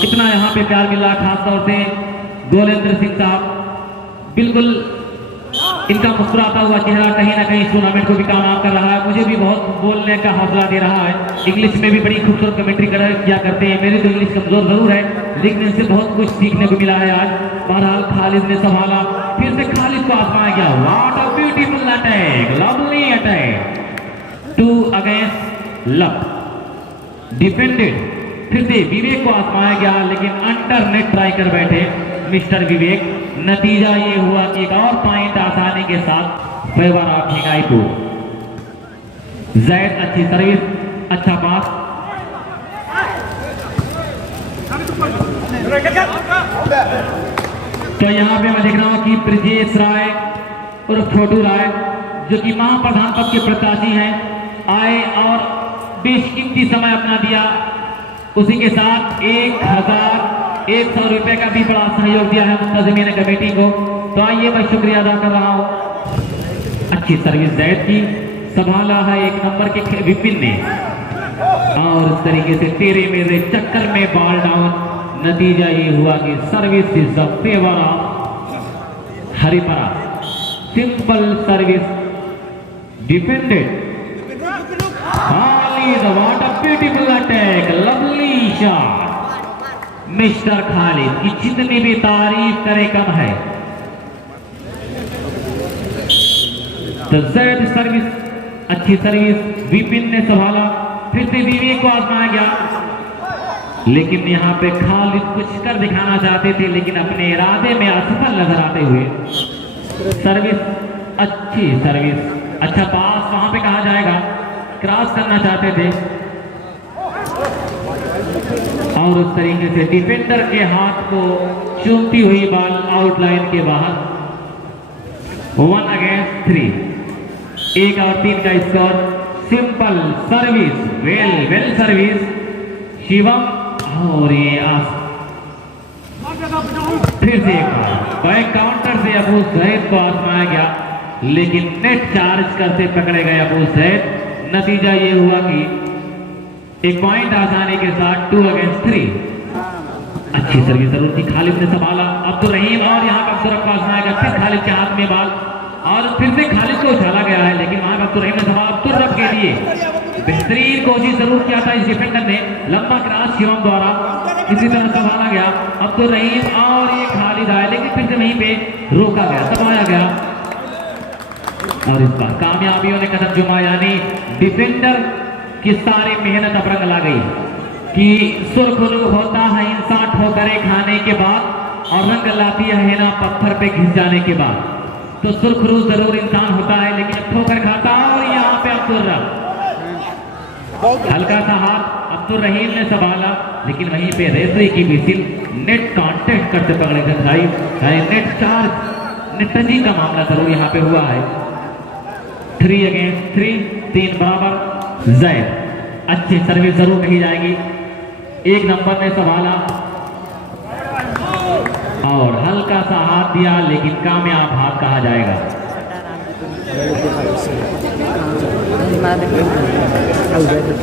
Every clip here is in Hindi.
कितना यहाँ पे प्यार मिला, खासतौर से गोलेंद्र सिंह साहब, बिल्कुल इनका मुस्कुराता हुआ चेहरा कहीं ना कहीं टूर्नामेंट को भी कामयाब कर रहा है। मुझे भी बहुत बोलने का हौसला दे रहा है। इंग्लिश में भी बड़ी खूबसूरत कमेंट्री किया करते हैं। मेरी तो इंग्लिश कमजोर जरूर है, लेकिन इनसे बहुत कुछ सीखने को मिला है आज। बहरहाल खालिद ने संभाला, फिर से खालिद को आजमाया गया। What a beautiful attack, lovely attack, 2 against love, defended. फिर से विवेक को आजमाया गया, लेकिन अंडर नेट ट्राई कर बैठे मिस्टर विवेक। नतीजा ये हुआ कि एक और पॉइंट आसानी के साथ फेवर ऑफ हिंगाईपुर। जैद अच्छी सर्विस, अच्छा पास। तो यहाँ पे मैं देख रहा हूँ कि ब्रजेश राय और छोटू राय, जो कि महाप्रधान पद के प्रत्याशी हैं, आए और बेशकीमती समय अपना दिया। उसी के साथ 1100 रुपए का भी बड़ा सहयोग दिया है मुंतजिमीन कमेटी को। तो आइए मैं शुक्रिया अदा कर रहा हूँ। अच्छी सर्विस जैद की, संभाला है 1 नंबर के विपिन ने, और इस तरीके से तेरे मेरे चक्कर में बॉल डाउन। नतीजा ये हुआ कि service is the favour of Haripara. Simple service defended. What a beautiful attack, lovely shot. Mister Khalid की जितनी भी तारीफ करे कम है। तो जैद सर्विस, अच्छी सर्विस, विपिन ने संभाला। फिर से विवेक को आजमाया गया, लेकिन यहाँ पे खालिद कुछ कर दिखाना चाहते थे, लेकिन अपने इरादे में असफल नजर आते हुए। सर्विस, अच्छी सर्विस, अच्छा पास, वहां पे कहा जाएगा क्रॉस करना चाहते थे, और उस तरीके से डिफेंडर के हाथ को चूमती हुई बॉल आउटलाइन के बाहर। 1 अगेंस्ट 3, 1 और 3 का score. Simple service, well service Shivam, और ये फिर से एक बैक काउंटर से अबू सैद को आजमाया गया, लेकिन नेट चार्ज करते पकड़े गए अबू सैद। नतीजा ये हुआ कि 1 पॉइंट आसानी के साथ 2 अगेंस्ट 3। अच्छी सर्विस जरूर थी, खालिद ने संभाला। अब्दुल रहीम, और यहाँ पर अब्दुल को आजमाया गया, फिर खालिद के हाथ में बॉल, और फिर से खालिद को उछाला गया है, लेकिन वहां पर अब्दुल रहीम ने संभाला। अब्दुल रब के लिए बेहतरीन कोशिश जरूर किया था इस डिफेंडर ने, लंबा क्रॉस शिवम द्वारा इसी तरह संभाला गया अब्दुल रहीम, और ये खालिद आया, लेकिन फिर से वहीं पे रोका गया, दबाया गया, और इस बार कामयाबियों ने कदम जुमा। यानी डिफेंडर की सारी मेहनत अब रंग ला गई कि सुरखरू होता है इंसान ठोकरे खाने के बाद, और रंग लाती है ना पत्थर पे घिस जाने के बाद। तो सुरखरू जरूर इंसान होता है, लेकिन ठोकर खाता है। और यहाँ पे अब्दुल रब, हल्का सा हाथ अब्दुल रहीम ने संभाला, लेकिन वहीं पे रेफरी की विसिल, नेट कांटेक्ट करते पकड़े गए, नेट चार्ज, नेटजी का मामला जरूर यहाँ पे हुआ है। 3 अगेंस्ट 3, 3 बराबर। जैद, अच्छी सर्विस जरूर कही जाएगी, 1 नंबर ने संभाला और हल्का सा हाथ दिया, लेकिन कामयाब हाथ कहा जाएगा।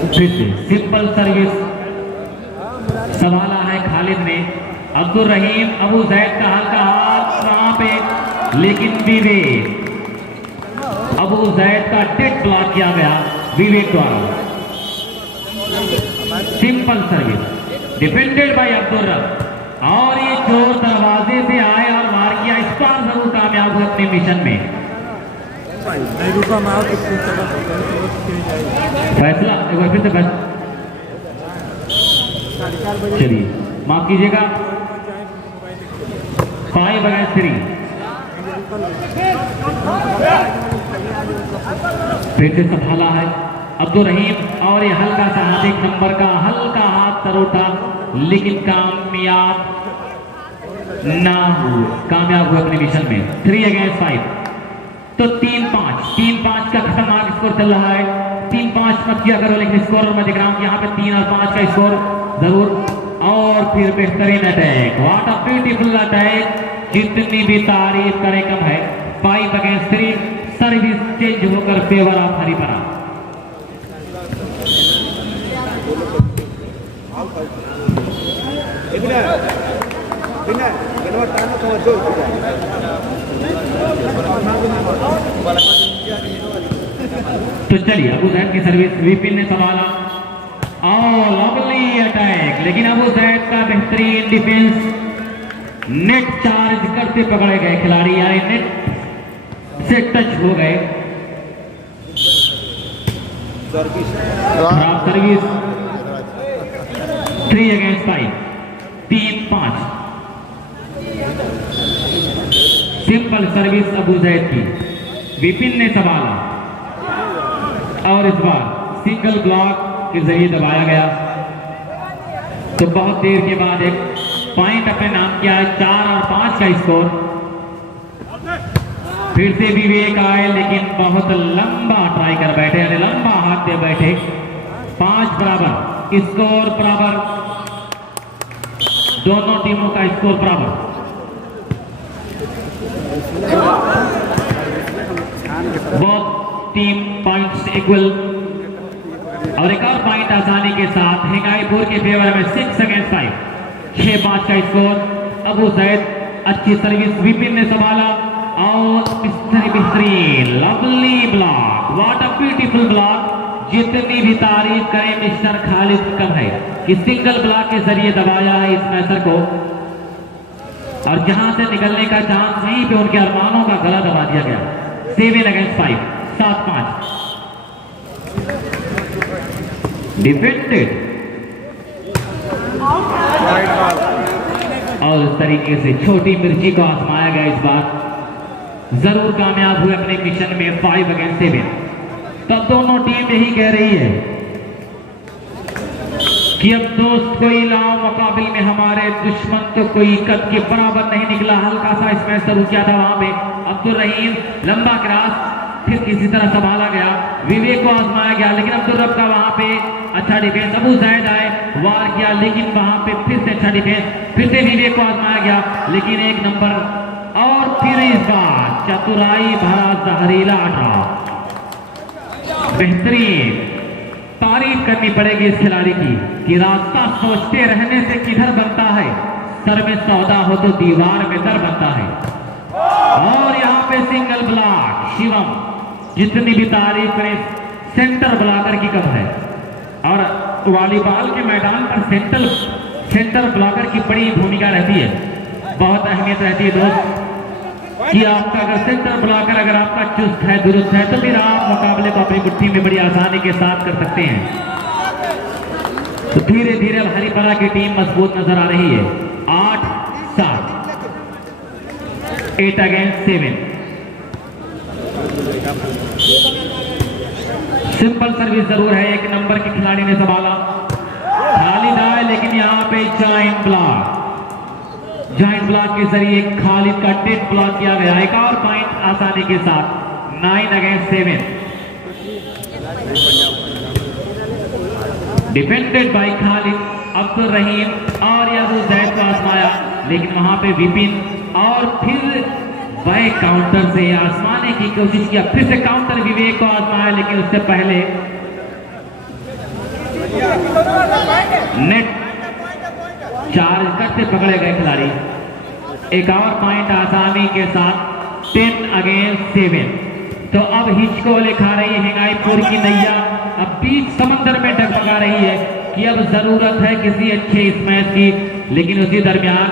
फिर से सिंपल सर्विस संभाला है खालिद ने। अब्दुल रहीम, अबू जैद का हल्का हाथ वहां पे, लेकिन विवेक, अबू जैद का डेड ब्लॉक किया गया विवेक द्वारा। Simple service defended bye Abdul रब, और ये चोर दरवाजे से आए और मार किया। इस बार जरूर कामयाब हुए अपने मिशन में। फैसला एक बार फिर से चलिए, माफ कीजिएगा, 5 अगेंस्ट 3। फिर से संभाला है अब्दुल रहीम, और ये हल्का सा हाथ, 1 नंबर का हल्का हाथ जरूर था, लेकिन कामयाब ना हुए, कामयाब हुए अपने मिशन में। 3 अगेंस्ट 5। तो 3-5 का खतरनाक स्कोर चल रहा है। 3-5 मत किया करो, लेकिन स्कोर मैं देख रहा हूँ यहाँ पे 3 और 5 का स्कोर जरूर। और फिर बेहतरीन attack, what a beautiful attack, जितनी भी तारीफ करे कम है। 5 अगेंस्ट 3, सर्विस चेंज होकर फेवर ऑफ हरिपरा। तो चलिए अबू जैद की सर्विस, विपिन ने संभाला और लवली अटैक, लेकिन अबू जैद का बेहतरीन डिफेंस। नेट चार्ज करते पकड़े गए खिलाड़ी, आए नेट से टच हो गए। खराब service, 3 against 5, 3-5। Simple service Abu Zaid की, विपिन ने संभाला और इस बार सिंगल ब्लॉक के जरिए दबाया गया। तो बहुत देर के बाद एक पॉइंट अपने नाम किया है, 4 और 5 का स्कोर। फिर से विवेक आए, लेकिन बहुत लंबा ट्राई कर बैठे, यानी लंबा हाथ दे बैठे। 5 बराबर, स्कोर बराबर, दोनों टीमों का स्कोर बराबर। Both team points equal. और एक और पॉइंट आसानी के साथ हिंगाईपुर के फेवर में 6 अगेंस्ट 5, 6-5 का स्कोर। अबू जैद अच्छी सर्विस, विपिन ने संभाला और बेहतरीन lovely block. What a beautiful block. जितनी भी तारीफ करें मिस्टर खालिद कम है कि सिंगल ब्लॉक के जरिए दबाया है इस मैचर को, और जहां से निकलने का चांस नहीं पे उनके अरमानों का गला दबा दिया गया। 7 अगेंस्ट 5, 7-5 डिफेंडेड। और इस तरीके से छोटी मिर्ची को आजमाया गया। इस बार जरूर कामयाब हुए अपने मिशन में, 5 अगेंस्ट 7। तब दोनों टीम यही कह रही है कि अब दोस्त कोई लाओ मुकाबिल में, हमारे दुश्मन तो कोई कद के बराबर नहीं निकला। हल्का सा इसमें शुरू किया था वहां पे अब्दुल रहीम, लंबा क्रॉस, फिर किसी तरह संभाला गया, विवेक को आजमाया गया, लेकिन अब्दुल रब का वहां पे अच्छा डिफेंस। अबू जैद आए, वार किया, लेकिन वहां पे फिर से अच्छा डिफेंस, फिर से विवेक को आजमाया गया, लेकिन 1 नंबर। और फिर इस बार चतुराई भरा जहरीला ड्रॉ। बेहतरीन तारीफ करनी पड़ेगी इस खिलाड़ी की कि रास्ता सोचते रहने से किधर बनता है, सर में सौदा हो तो दीवार में दर बनता है। और यहाँ पे सिंगल ब्लॉक, शिवम जितनी भी तारीफ करें सेंटर ब्लॉकर की कम है। और वॉलीबॉल के मैदान पर सेंटर ब्लॉकर की बड़ी भूमिका रहती है, बहुत अहमियत रहती है दोस्त, कि आपका अगर सेंटर ब्लॉकर अगर आपका चुस्त है, दुरुस्त है, तो फिर आप मुकाबले को अपनी मुट्ठी में बड़ी आसानी के साथ कर सकते हैं। तो धीरे धीरे हरिपरा की टीम मजबूत नजर आ रही है। 8-7, 8 अगेंस्ट 7। सिंपल सर्विस जरूर है, 1 नंबर के खिलाड़ी ने संभाला, खालिद आए, लेकिन यहाँ पे जॉइंट ब्लॉक के जरिए खालिद का डेड ब्लॉक किया गया। एक और पॉइंट आसानी के साथ, 9 against 7 defended by Khalid. Abdul Rahim और अबू जैद को आजमाया, लेकिन वहां पे विपिन, और फिर बैक काउंटर से आजमाने की कोशिश किया, फिर से काउंटर विवेक को आजमाया, लेकिन उससे पहले नेट चार्ज करते पकड़े गए खिलाड़ी। एक और पॉइंट आसानी के साथ, 10 अगेंस्ट 7। तो अब हिचकोले खा रही है हिंगाईपुर की नैया, अब बीच समंदर में डगमगा रही है कि अब जरूरत है किसी अच्छे इस मैच की। लेकिन उसी दरमियान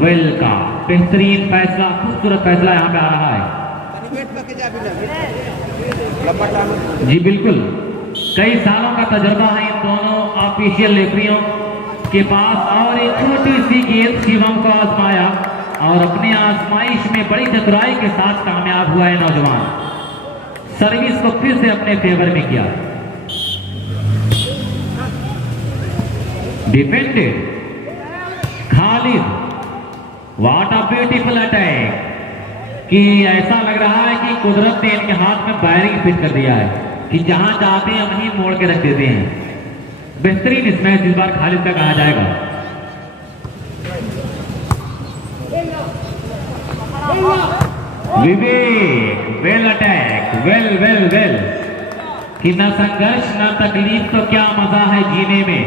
वेल का बेहतरीन फैसला, खूबसूरत फैसला यहाँ पे आ रहा है। जी बिल्कुल, कई सालों का तजुर्बा है इन दोनों ऑफिशियल रेफरियों के पास, और एक छोटी सी गेंद शिवम को आजमाया और अपनी आजमाइश में बड़ी चतुराई के साथ कामयाब हुआ है नौजवान। सर्विस को फिर से अपने फेवर में किया। Defended Khalid, what a beautiful attack, कि ऐसा लग रहा है कि कुदरत ने इनके हाथ में बैरिंग फिट कर दिया है कि जहां चाहते हैं वहीं मोड़ के रख देते हैं। बेहतरीन इस मैच इस बार खालिद का कहा जाएगा। विवेक, वेल अटैक, वेल कि ना संघर्ष ना तकलीफ तो क्या मजा है जीने में।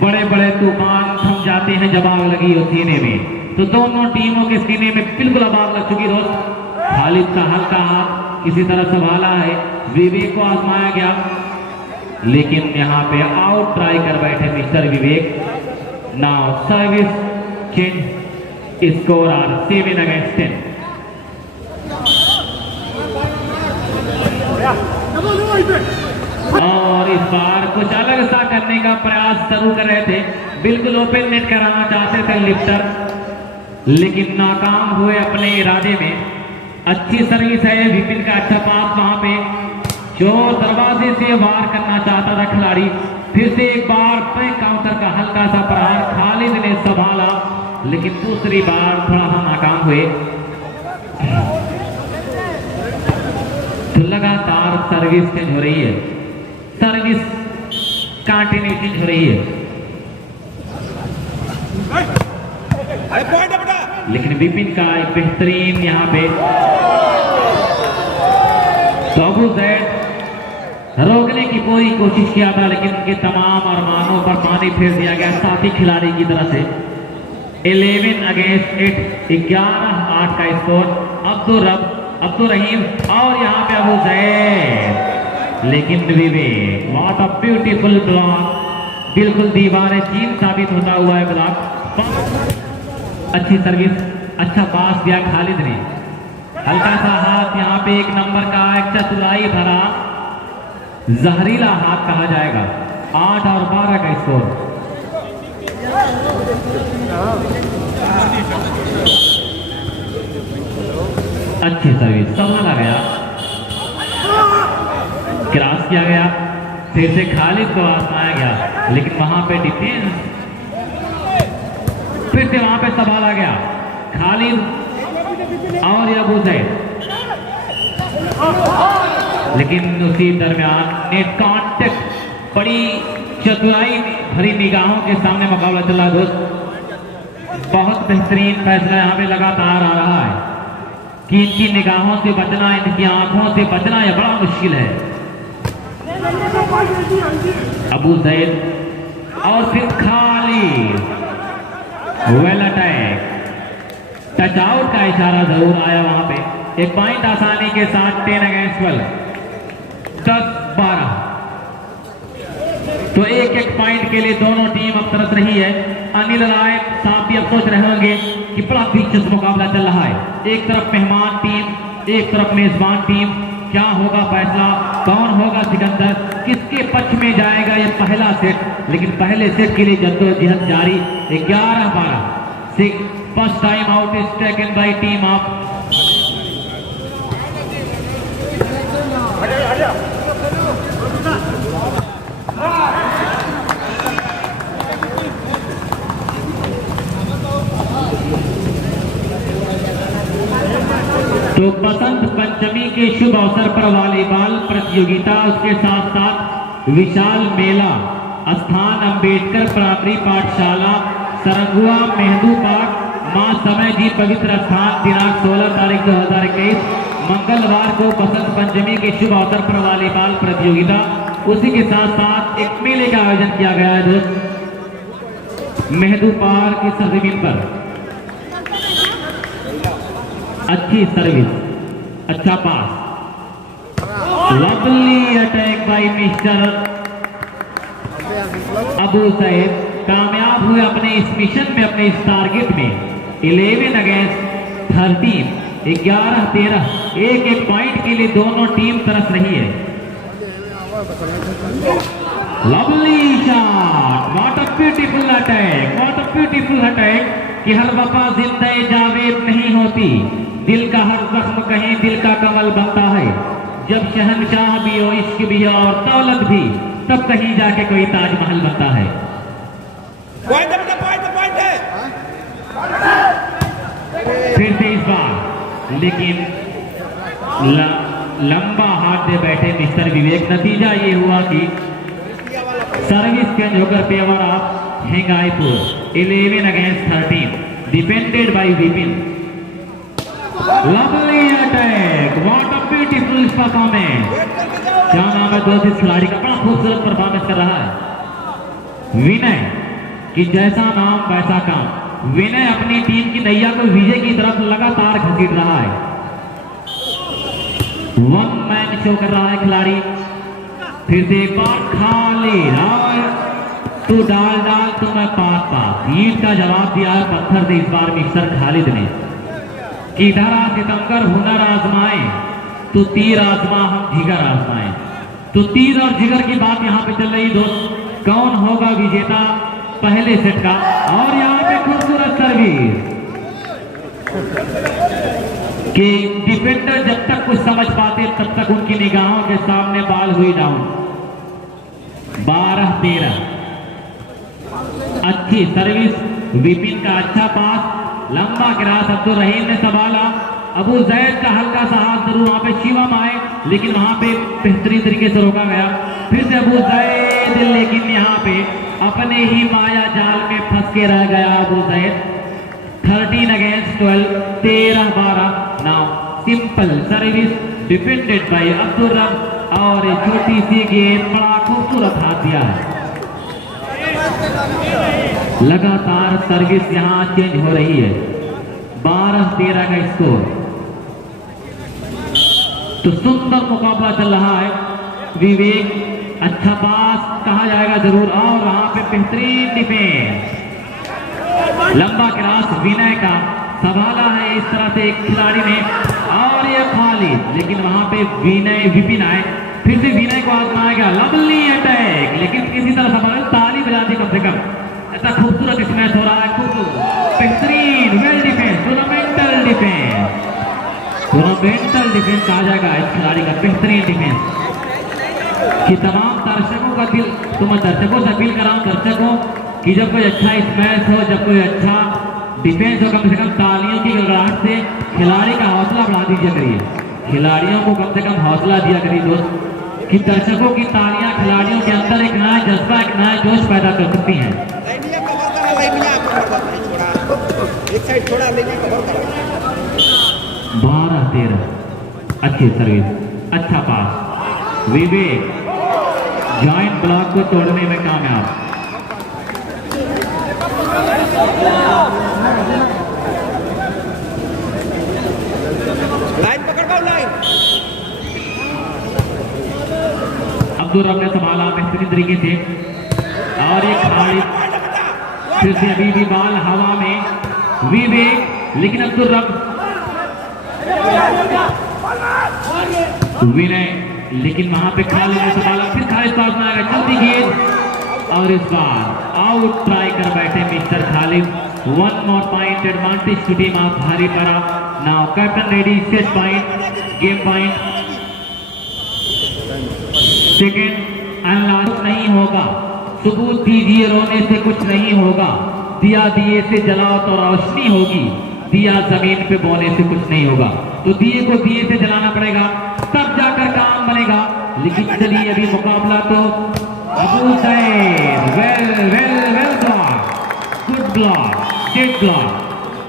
बड़े बड़े तूफान थम जाते हैं जब आग लगी हो सीने में, तो दोनों टीमों के सीने में बिल्कुल अब आग लग चुकी। दोस्त खालिद का हल्का हाथ किसी तरह संभाला है, विवेक को आजमाया गया, लेकिन यहाँ पे आउट ट्राई कर बैठे mister Vivek. Now service change, score are 7 against 10। और इस बार कुछ अलग सा करने का प्रयास शुरू कर रहे थे, बिल्कुल ओपन नेट कराना चाहते थे लिफ्टर, लेकिन नाकाम हुए अपने इरादे में। अच्छी सर्विस है विपिन का, अच्छा पास वहां पे जो दरवाजे से वार करना चाहता था खिलाड़ी, फिर से एक बार बैक काउंटर का हल्का सा प्रहार खालिद ने संभाला, लेकिन दूसरी बार थोड़ा सा नाकाम हुए। तो लगातार सर्विस चेंज हो रही है, सर्विस कंटिन्यू चेंज हो रही है, लेकिन विपिन का एक बेहतरीन यहाँ पे तो अबू जैद रोकने की पूरी कोशिश किया था, लेकिन उनके तमाम अरमानों पर पानी फेर दिया गया साथी खिलाड़ी की तरफ से। 11 अगेंस्ट 8, 11-8 का स्कोर। अब्दुल रहीम और यहाँ पे अबू जैद, लेकिन विवेक व्हाट अ ब्यूटीफुल ब्लॉक, बिल्कुल दीवारें चीन साबित होता हुआ है ब्लॉक। अच्छी सर्विस, अच्छा पास दिया खालिद ने, हल्का सा हाथ यहाँ पे एक नंबर का एक चतुराई भरा जहरीला हाथ कहा जाएगा। 8 और 12 का स्कोर। अच्छी सर्विस, संभाला गया, क्रॉस किया गया, फिर से खालिद को आजमाया गया, लेकिन वहां पे डिफेंस, फिर से वहां पे संभाला गया खालिद और अबू जैद, लेकिन उसी दरमियान नेट कांटेक्ट, बड़ी चतुराई भरी निगाहों के सामने मुकाबला चल रहा है। दोस्त बहुत बेहतरीन फैसला यहाँ पे लगातार आ रहा है कि इनकी निगाहों से बचना, इनकी आंखों से बचना यह बड़ा मुश्किल है। अबू जैद और फिर Khalid, well attack, touch out का इशारा जरूर आया वहां पे। एक पॉइंट आसानी के साथ 10 अगेंस्ट 12, 10-12। तो एक पॉइंट के लिए दोनों टीम अब तरस रही है। अनिल राय साहब भी अब सोच रहे होंगे कि बड़ा दिलचस्प मुकाबला चल रहा है, एक तरफ मेहमान टीम, एक तरफ मेजबान टीम, क्या होगा फैसला, कौन होगा सिकंदर, किसके पक्ष में जाएगा ये पहला सेट। लेकिन पहले सेट के लिए जद्दोजहद जारी। 11-12, first time out is taken by team of तो बसंत पंचमी के शुभ अवसर पर वॉलीबॉल प्रतियोगिता, उसके साथ साथ विशाल मेला, स्थान अंबेडकर प्राइमरी पाठशाला सरंगुआ मेहंदू पार्क, मां समय जी पवित्र स्थान, दिनांक 16 तारीख 2021 मंगलवार को बसंत पंचमी के शुभ अवसर पर वॉलीबॉल प्रतियोगिता, उसी के साथ साथ एक मेले का आयोजन किया गया है दोस्त मेहंदू पार्क की सरजमीन पर। अच्छी सर्विस, अच्छा pass, lovely attack by mister Abu Said, कामयाब हुए अपने इस मिशन में, अपने इस टारगेट में। 11 अगेंस्ट 13, 11-13, एक पॉइंट के लिए दोनों टीम तरस रही है। Lovely shot, what a beautiful attack, what a beautiful attack कि हर वफा जिंदा जावेद नहीं होती, दिल का हर जख्म कहीं दिल का कमल बनता है, जब शहनशाह भी हो, इश्क भी हो और दौलत भी, तब कहीं जाके कोई ताजमहल बनता है। फिर से इस बार, लेकिन लंबा हाथ दे बैठे मिस्टर विवेक। नतीजा ये हुआ कि सर्विस चेंज होकर favour of Hingaipur. 11 against 13, defended by Vipin. Lovely attack, what a beautiful performance. क्या नाम है दोस्त इस खिलाड़ी का, बड़ा खूबसूरत परफॉर्मेंस कर रहा है विनय। कि जैसा नाम वैसा काम। विनय अपनी टीम की नैया को विजय की तरफ लगातार घसीट रहा है। वन मैन शो कर रहा है खिलाड़ी। फिर से एक बार खाली तू डाल तो मैं पास ईट का जवाब दिया है पत्थर से इस बार मिस्टर खालिद ने। किधर आ सितमगर हुनर आजमाए तो तीर आजमा हम जिगर आजमाए। तो तीर और जिगर की बात यहाँ पे चल रही दोस्त। कौन होगा विजेता पहले सेट का? और यहाँ पे खूबसूरत सर्विस कि डिफेंडर जब तक कुछ समझ पाते तब तक उनकी निगाहों के सामने बॉल हुई डाउन। 12-13 अच्छी सर्विस। विपिन का अच्छा पास, लंबा क्रॉस अब्दुल रहीम ने संभाला। अबू जैद का हल्का सा हाथ जरूर वहां पे शिवम आए लेकिन वहां पे बेहतरीन तरीके से रोका गया। फिर से अबू जैद लेकिन यहाँ पे अपने ही माया जाल में फंस के रह गया Abu Zaid. 13 against 12, 13-12। Now simple service defended bye Abdul रब और छोटी सी गेंद बड़ा खूबसूरत हाथ दिया है। लगातार सर्विस यहां चेंज हो रही है। 12-13 का स्कोर। तो सुंदर मुकाबला चल रहा है। विवेक अच्छा पास कहा जाएगा जरूर और वहां पे बेहतरीन डिफेंस। लंबा क्रॉस विनय का संभाला है इस तरह से एक खिलाड़ी ने और ये खालिद लेकिन वहां पे विनय विपिन आए। फिर से विनय को आजमाया गया। लवली अटैक लेकिन किसी तरह संभाला। ताली बजा दी कम से कम। ऐसा खूबसूरत स्मैश हो रहा है। खूबसूरत बेहतरीन वेल डिफेंस टूर्नामेंटल डिफेंस। टूर्नामेंटल डिफेंस कहा जाएगा इस खिलाड़ी का। बेहतरीन डिफेंस कि तमाम दर्शकों का दिल तो मैं दर्शकों से अपील कर रहा हूं दर्शकों कि जब कोई अच्छा स्मैश हो जब कोई अच्छा डिफेंस हो कम से कम तालियों की गड़गड़ाहट से खिलाड़ी का हौसला बढ़ा दीजिए करिए। खिलाड़ियों को कम से कम हौसला दिया करिए दोस्त कि दर्शकों की तालियां खिलाड़ियों के अंदर एक नया जज्बा एक नया जोश पैदा कर सकती हैं। एक साइड थोड़ा लेने कवर करो। 12-13 अच्छी सर्विस अच्छा पास। विवेक जॉइंट ब्लॉक को तोड़ने में कामयाब। लाइन पकड़ पाओ लाइन। अब्दुल रब ने संभाला बेहतरीन तरीके से और एक खिलाड़ी फिर से अभी भी बॉल हवा में। विवेक लेकिन अब्दुल रब विनय लेकिन वहां पे खालिद ने संभाला। फिर खालिद पास में आएगा जल्दी गेंद और इस बार आउट ट्राई कर बैठे mister Khalid. 1 more point advantage to team of Haripara. Now captain ready, set point, game point. Second अनलास्ट नहीं होगा। सबूत दीजिए रोने से कुछ नहीं होगा। दिया दिए से जलाओ तो रोशनी होगी। दिया जमीन पे बोने से कुछ नहीं होगा। तो दिए को दिए से जलाना पड़ेगा तब जाकर काम बनेगा। लेकिन चलिए अभी मुकाबला तो Abu Saeed well well well block good block dead block